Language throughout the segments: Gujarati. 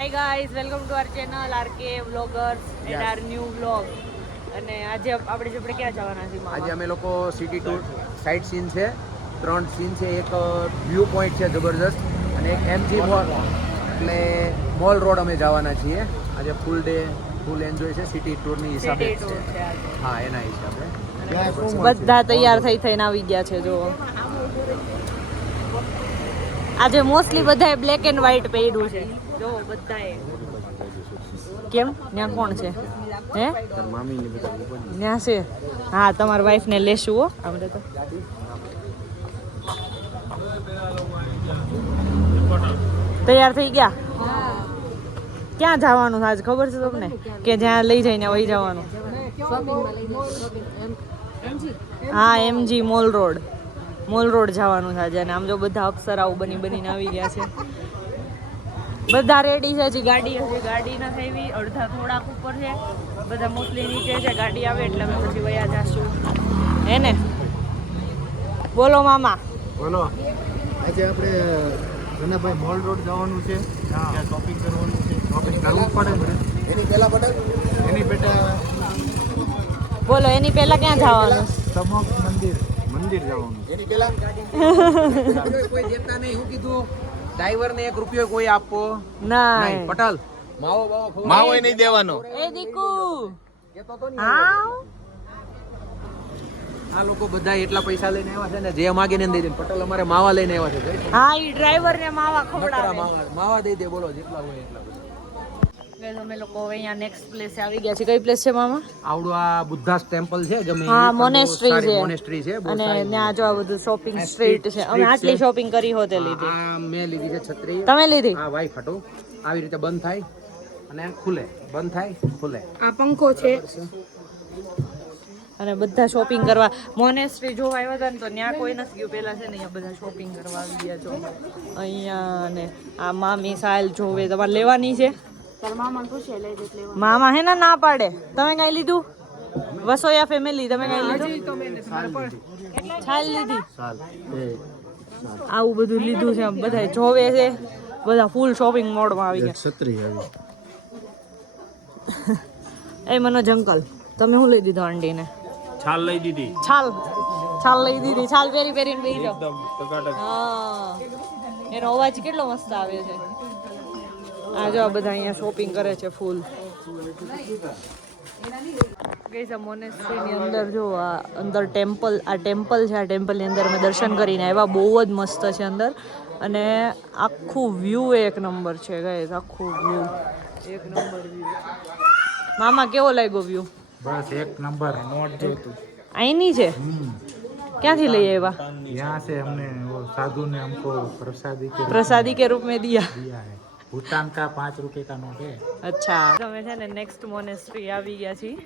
Hi guys, welcome to our channel RK vloggers and our new vlog. અને આજે આપણે ક્યાં જવાના છીએ? આજે અમે લોકો સિટી ટૂર સાઇટ સીન છે, 3 સીન છે. એક વ્યૂ પોઈન્ટ છે જબરદસ્ત અને એક એમજી મોલ, એટલે મોલ રોડ અમે જવાના છીએ. આજે ફૂલ ડે ફૂલ એન્જોય છે સિટી ટૂરની હિસાબે છે. હા, એના હિસાબે બધા તૈયાર થઈને આવી ગયા છે. જો આજે મોસ્ટલી બધાએ બ્લેક એન્ડ વ્હાઈટ પહેર્યું છે. જો બધાએ કેમ ત્યાં કોણ છે? હે ત્યાં છે? હા, તમારા વાઈફને લેશું હો. આપણે તો તૈયાર થઈ ગયા. ક્યાં જવાનું આજ ખબર છે તમને? કે જ્યાં લઈ જઈને વહી જવાનું. હા, એમજી મોલ રોડ જવાનું છે આજે. અને આમ જો બધા અપ્સરાઓ બનીને આવી ગયા છે. બધા રેડી છે. હજી ગાડી ના થઈ, અડધા થોડાક ઉપર છે, બધા મોસ્ટલી નીચે છે. ગાડી આવે એટલે અમે પછી વયા જાશું. હે ને? બોલો મામા. બોલો. આજે આપણે ધનાભાઈ મોલ રોડ જવાનું છે, ત્યાં શોપિંગ કરવાનું છે. શોપિંગ કરવું પડે ને એની પેટા બોલો, એની પહેલા ક્યાં જવાનું? સમોક મંદિર જવાનું. એની પેલા કોઈ દેતા નહીં. હું કીધું ડ્રાઈવરને 1 રૂપિયો કોઈ આપવો નહીં. પટેલ માવો નહીં દેવાનો. એ દીકુ આ લોકો બધા એટલા પૈસા લઈને આવ્યા છે ને, જે માગે ને દઈ દે. પટેલ અમારે માવા લઈને આવ્યા છે. હા, ઈ ડ્રાઈવર ને માવા ખવડાવે. માવા દઈ દે. બોલો, જેટલા હોય એટલા. અમે લોકો હવે અહીંયા નેક્સ્ટ પ્લેસ આવી ગયા છે. કઈ પ્લેસ છે મામા? આવડું આ બુદ્ધાસ ટેમ્પલ છે. ગમે હા, મોનેસ્ટ્રી છે. મોનેસ્ટ્રી છે. અને ત્યાં જો આ બધું શોપિંગ સ્ટ્રીટ છે. અમે આટલી શોપિંગ કરી હોતે લીધી. આ મેં લીધી છે છત્રી. તમે લીધી? આ વાઈફ હટો. આવી રીતે બંધ થાય અને ખુલે, બંધ થાય ખુલે. આ પંખો છે. અને બધા શોપિંગ કરવા મોનેસ્ટ્રી જોવા આવ્યા હતા ને, તો ત્યાં કોઈ નથી ગયું. પહેલા છે ને અહીંયા બધા શોપિંગ કરવા આવી ગયા છો. અહીંયા ને આ મામી સાલ જોવે. તમારે લેવાની છે? મામા હે ના પાડે. તમે કઈ લીધું? વસોયા ફેમિલી, તમે કઈ લીધું? છાલ લીધી. આવું બધું લીધું છે. બધા જોવે છે. બધા ફૂલ શોપિંગ મોડમાં આવી ગયા. છત્રી આવી. એ મનોજ અંકલ, તમે શું લઈ દીધું આંટીને? છાલ લઈ દીધી. છાલ લઈ દીધી. છાલ પહેરીને બેસી જાઓ. હા, એનો અવાજ કેટલો મસ્ત આવે છે. આ જો બધા અહીંયા શોપિંગ કરે છે ફૂલ. ગઈસ, આ મોનેસ્ટ્રીની અંદર જો આ અંદર ટેમ્પલ છે. આ ટેમ્પલની અંદર અમે દર્શન કરીને આવ્યા. બહુ જ મસ્ત છે અંદર. અને આખું વ્યૂ એક નંબર છે ગઈસ. આખું વ્યૂ એક નંબર વ્યૂ. મામા, કેવો લાગ્યો વ્યૂ? બસ એક નંબર. નોટ જોતું અહીંની છે? ક્યાંથી લઈ આવ્યા? यहाँ से हमने वो साधु ने हमको प्रसादी के रूप में दिया है. भूटान का 5 रुपए का नोट है. અચ્છા. અમે છે ને નેક્સ્ટ મોનેસ્ટ્રી આવી ગયા છીએ.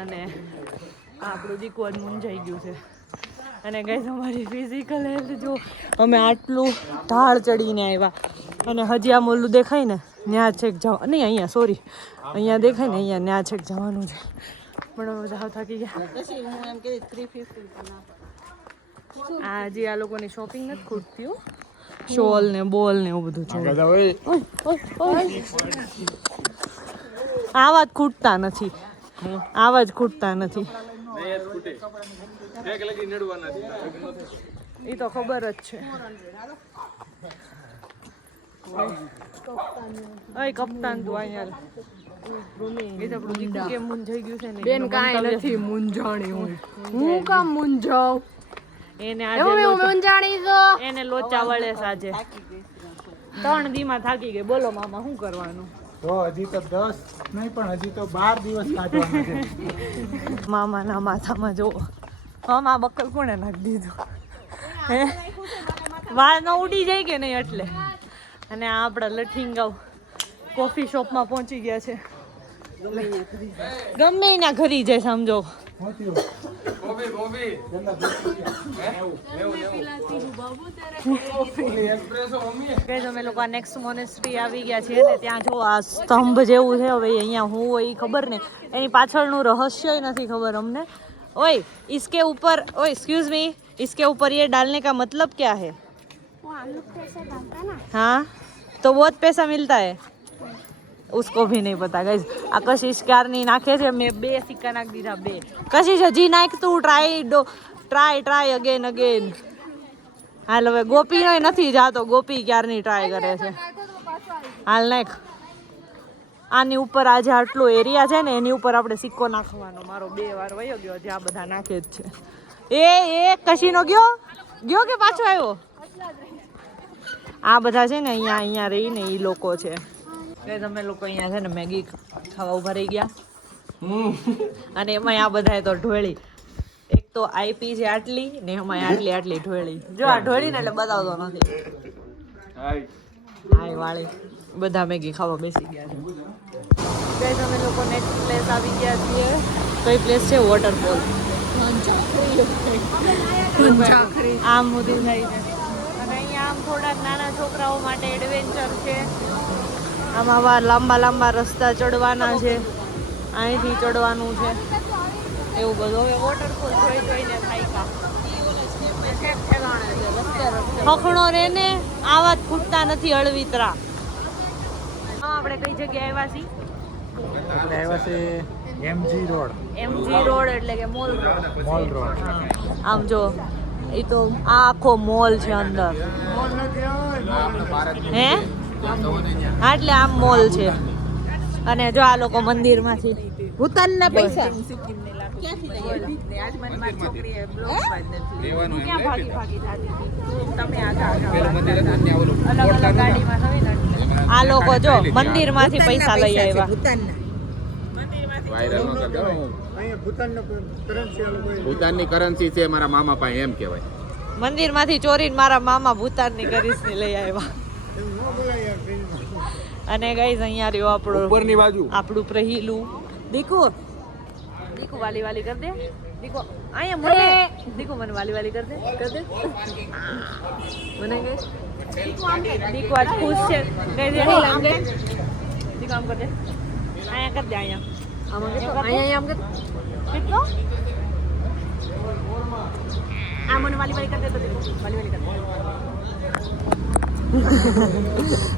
અને આપણું દીકુ મૂંઝાઈ ગયું છે. અને ગાઈસ, અમારી ફિઝિકલ હેલ્થ જો, અમે આટલું ઢાળ ચડીને આવ્યા. અને હજી આ મોલું દેખાય ને, ત્યાં છેક જવા નહીં. અહીંયા સોરી, અહીંયા દેખાય ને, અહીંયા છેક જવાનું છે. પણ અમે બધા થાકી ગયા. આ હજી આ લોકોની શોપિંગ નથી ખૂટતી. શોલ ને બોલ ને એવું બધું છે. આવા જ ખૂટતા નથી. એ તો ખબર જ છે. ઓય કપ્તાન, તું અહીંયા કેમ મૂંઝાઈ ગયું છે ને? બેન, કાંઈ નથી મૂંઝાણી. હું કામ મૂંઝાવ? એને લોચા વળે સાજે 3 દીમાં થાકી ગઈ. બોલો મામા, શું કરવાનું? તો હજી તો 10 નહીં, પણ હજી તો 12 દિવસ કાઢવાના છે. મામાના માથામાં જો મામા બક્કલ કોણે નાખી દીધું? હે, વાળ ન ઉડી જાય કે નહીં એટલે. અને આ આપણા લઠિંગાવ કોફી શોપમાં પહોંચી ગયા છે. ગમે એના ઘરી જાય સમજો. અમે લોકો નેક્સ્ટ મોનેસ્ટ્રી આવી ગયા છીએ ને, ત્યાં જો આ સ્તંભ જેવું છે. હવે અહીંયા હું હોય ખબર ને, એની પાછળનું રહસ્ય નથી ખબર અમને. ओए इसके ऊपर ओए एक्सक्यूज मी इसके ऊपर ये डालने का मतलब क्या है? वो हम लोग पैसा डालता ना। हाँ तो बहुत पैसा मिलता है। उसको भी नहीं पता गाइस આ કશિશ ક્યારની નાખે છે મેં 2 સિક્કા નાખી દીધા 2 કશિશ હજી નાખ તું ટ્રાય અગેન હાલ હવે ગોપી નો નથી જાતો ગોપી ક્યારની ટ્રાય કરે છે હાલ નાખ આની ઉપર આજે આટલો એરિયા છે ને એની ઉપર આપણે સિક્કો નાખવાનો મારો 2 વાર વયો ગયો જે આ બધા નાખે જ છે એ કશીનો ગયો કે પાછો આવ્યો આ બધા છે ને અહીંયા રહીને એ લોકો છે કે તમે લોકો અહીંયા છે ને મેગી ખાવા ઉભા રહી ગયા અને એમાં આ બધાએ તો ઢોળી એક તો આઈપી છે આટલી ને એમાં આટલી ઢોળી જો આ ઢોળી ને એટલે બતાવતો નથી હાય વાળી બધા મેગી ખાવા બેસી ગયા છે ગાઈસ અમે લોકો નેક્સ્ટ પ્લેસ આવી ગયા છીએ કઈ પ્લેસ છે વોટરફોલ આમ સુધી થાય છે અને અહીંયા આમ થોડા નાના છોકરાઓ માટે એડવેન્ચર છે આમાં લાંબા રસ્તા ચડવાના છે અહીંથી ચડવાનું છે એવું બધું હવે વોટરફોલ જોઈને થાય ખખણો રે ને આવા જ ફૂટતા નથી અળવિતરા આપણે કઈ જગ્યાએ આવ્યા છીએ આપણે આવ્યા છે એમજી રોડ એટલે કે મોલ રોડ હા. આમ જો એ તો આ આખો મોલ છે અંદર હે એટલે આમ મોલ છે અને જો આ લોકો મંદિરમાંથી ભૂતાનના પૈસા આ લોકો જો મંદિરમાંથી પૈસા લઈ આવ્યા ભૂતાનની કરન્સી છે મારા મામા પાસે એમ કહેવાય મંદિરમાંથી ચોરીને મારા મામા ભૂતાનની કરન્સી લઈ આવ્યા અને ગાઈઝ અહીંયા રહ્યો આપણો ઉપરની બાજુ આપણું પ્રહીલું દીકુ વાલી કર દે દીકુ અહીંયા મને દીકુ મને વાલી કર દે મને ગાઈઝ દીકુ આજ ખુશ છે ગાઈઝ આમ કર દીકુ આમ કર દે અહીંયા કર દે અહીંયા આમ કર કેટલો આ મને વાલી કર દે તો દીકુ વાલી કર દે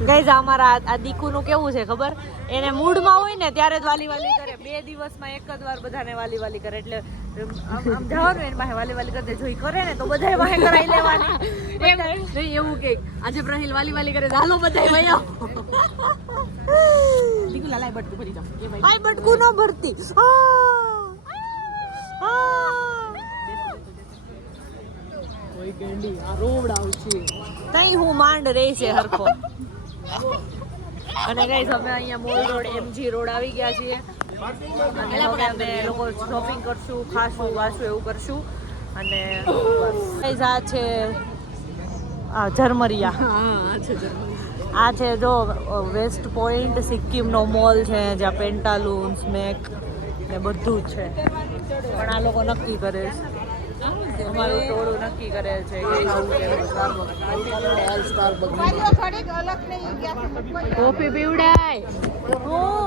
ગાઈઝ અમારા આ દીકુનું કેવું છે ખબર એને મૂડમાં હોય ને ત્યારે જ વાલી કરે 2 દિવસમાં એક જ વાર બધાને વાલી કરે એટલે આમ જવાનું એને પાસે વાલી કરે જોઈ કરે ને તો બધાય વાહે કરાઈ લેવાની નહીં એવું કે આજે પ્રહિલ વાલી કરે હાલો બધાય વયા દીકુ લાલાય બટકું ભરી જાવ એ ભાઈ આય બટકું ન ભરતી કોઈ કેન્ડી આ રોવડાવ છે તઈ હું માંડ રહી છે હરખો અને ગાઈસ અમે અહીંયા મોલ રોડ એમજી રોડ આવી ગયા છીએ અને હવે અમે લોકો શોપિંગ કરશું ખાશું વાશું એવું કરશું અને ગાઈસ આ છે ઝરમરિયા આ છે જો વેસ્ટ પોઈન્ટ સિક્કિમનો મોલ છે જ્યાં પેન્ટાલૂન્સ મેક ને બધું જ છે પણ આ લોકો નક્કી કરે છે અમારું ટોળું નક્કી કરે છે કે કોફી પીવડાય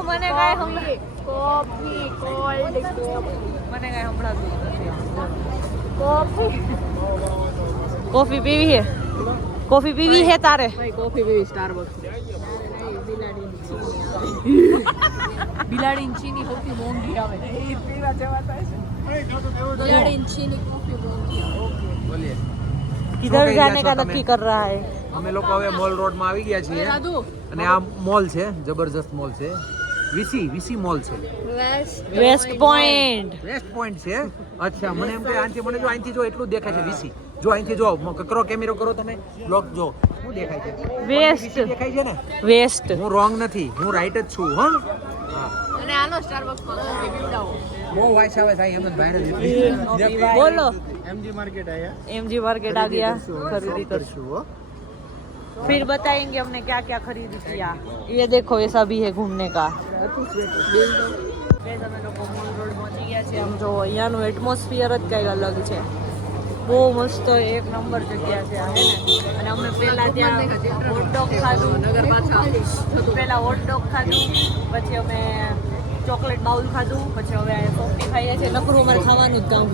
મને કાંઈ સમજે કોફી કોલ્ડ મને કાંઈ સંભળાતું નથી કોફી પીવી હે તારે કોફી પીવી સ્ટારબક્સ બિલાડીની ચીની સૌથી મોંઘી આવે પીવા જેવા થાય છે બિલાડીની ચીની કોફી મોંઘી બોલીએ કિધર જાને કા નક્કી કર રહા હે અમે લોકો હવે મોલ રોડ માં આવી ગયા છીએ અને આ મોલ છે જબરજસ્ત મોલ છે વીસી મોલ છે વેસ્ટ પોઈન્ટ છે અચ્છા મને એમ કે અહીંથી જો એટલું દેખાય છે વીસી જો અહીંથી જો કરો કેમેરો કરો તમે બ્લોક જો શું દેખાય છે વેસ્ટ દેખાય છે ને વેસ્ટ હું રોંગ નથી હું રાઈટ જ છું હા અને આનો સ્ટારબક્સ માં કોફી પીવડાવો બહુ વાઇસ આવે સાહેબ એમ જ ભાઈને बोलो एमजी मार्केट आया मार्केट आ गया खरीदी करशु हो फिर बताएंगे हमने क्या क्या खरीदी किया ये देखो ऐसा भी है घूमने का અમે લોકો મોલ રોડ પહોંચી ગયા છે આમ જો અહીંયાનું એટમોસ્ફિયર જ કંઈક અલગ છે બહુ મસ્ત એક નંબર જગ્યા છે આ હે ને અને અમે પહેલા ત્યાં હોટડોગ ખાધું પહેલા હોટડોગ ખાધું પછી અમે ચોકલેટ બાઉલ ખાધું પછી હવે સોફ્ટી ખાઈએ છીએ નકરું અમારે ખાવાનું જ કામ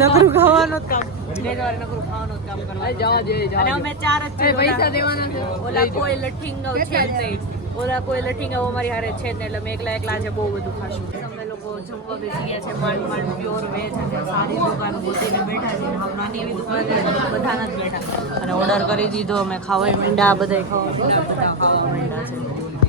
નકરું ખાવાનું જ કામ બે વાર નકરું ખાવાનું જ કામ કરવા જવા જોઈએ અને અમે 4 જ છે પૈસા દેવાના છે ઓલા કોઈ લઠિંગ છે જ નહીં ઓલા કોઈ લઠીંગાઓ મારી હારે છે જ ને, એટલે મેં એકલા આજે બહુ બધું ખાશું. અમે લોકો જમવા બેસી ગયા છે, માંડ પ્યોર વેજ અને સારી દુકાન ગોતીને બેઠા છે. નાની એવી દુકાન બધા નથી બેઠા અને ઓર્ડર કરી દીધો. અમે ખાવા માંડ્યા, બધા ખાવા માંડ્યા છે.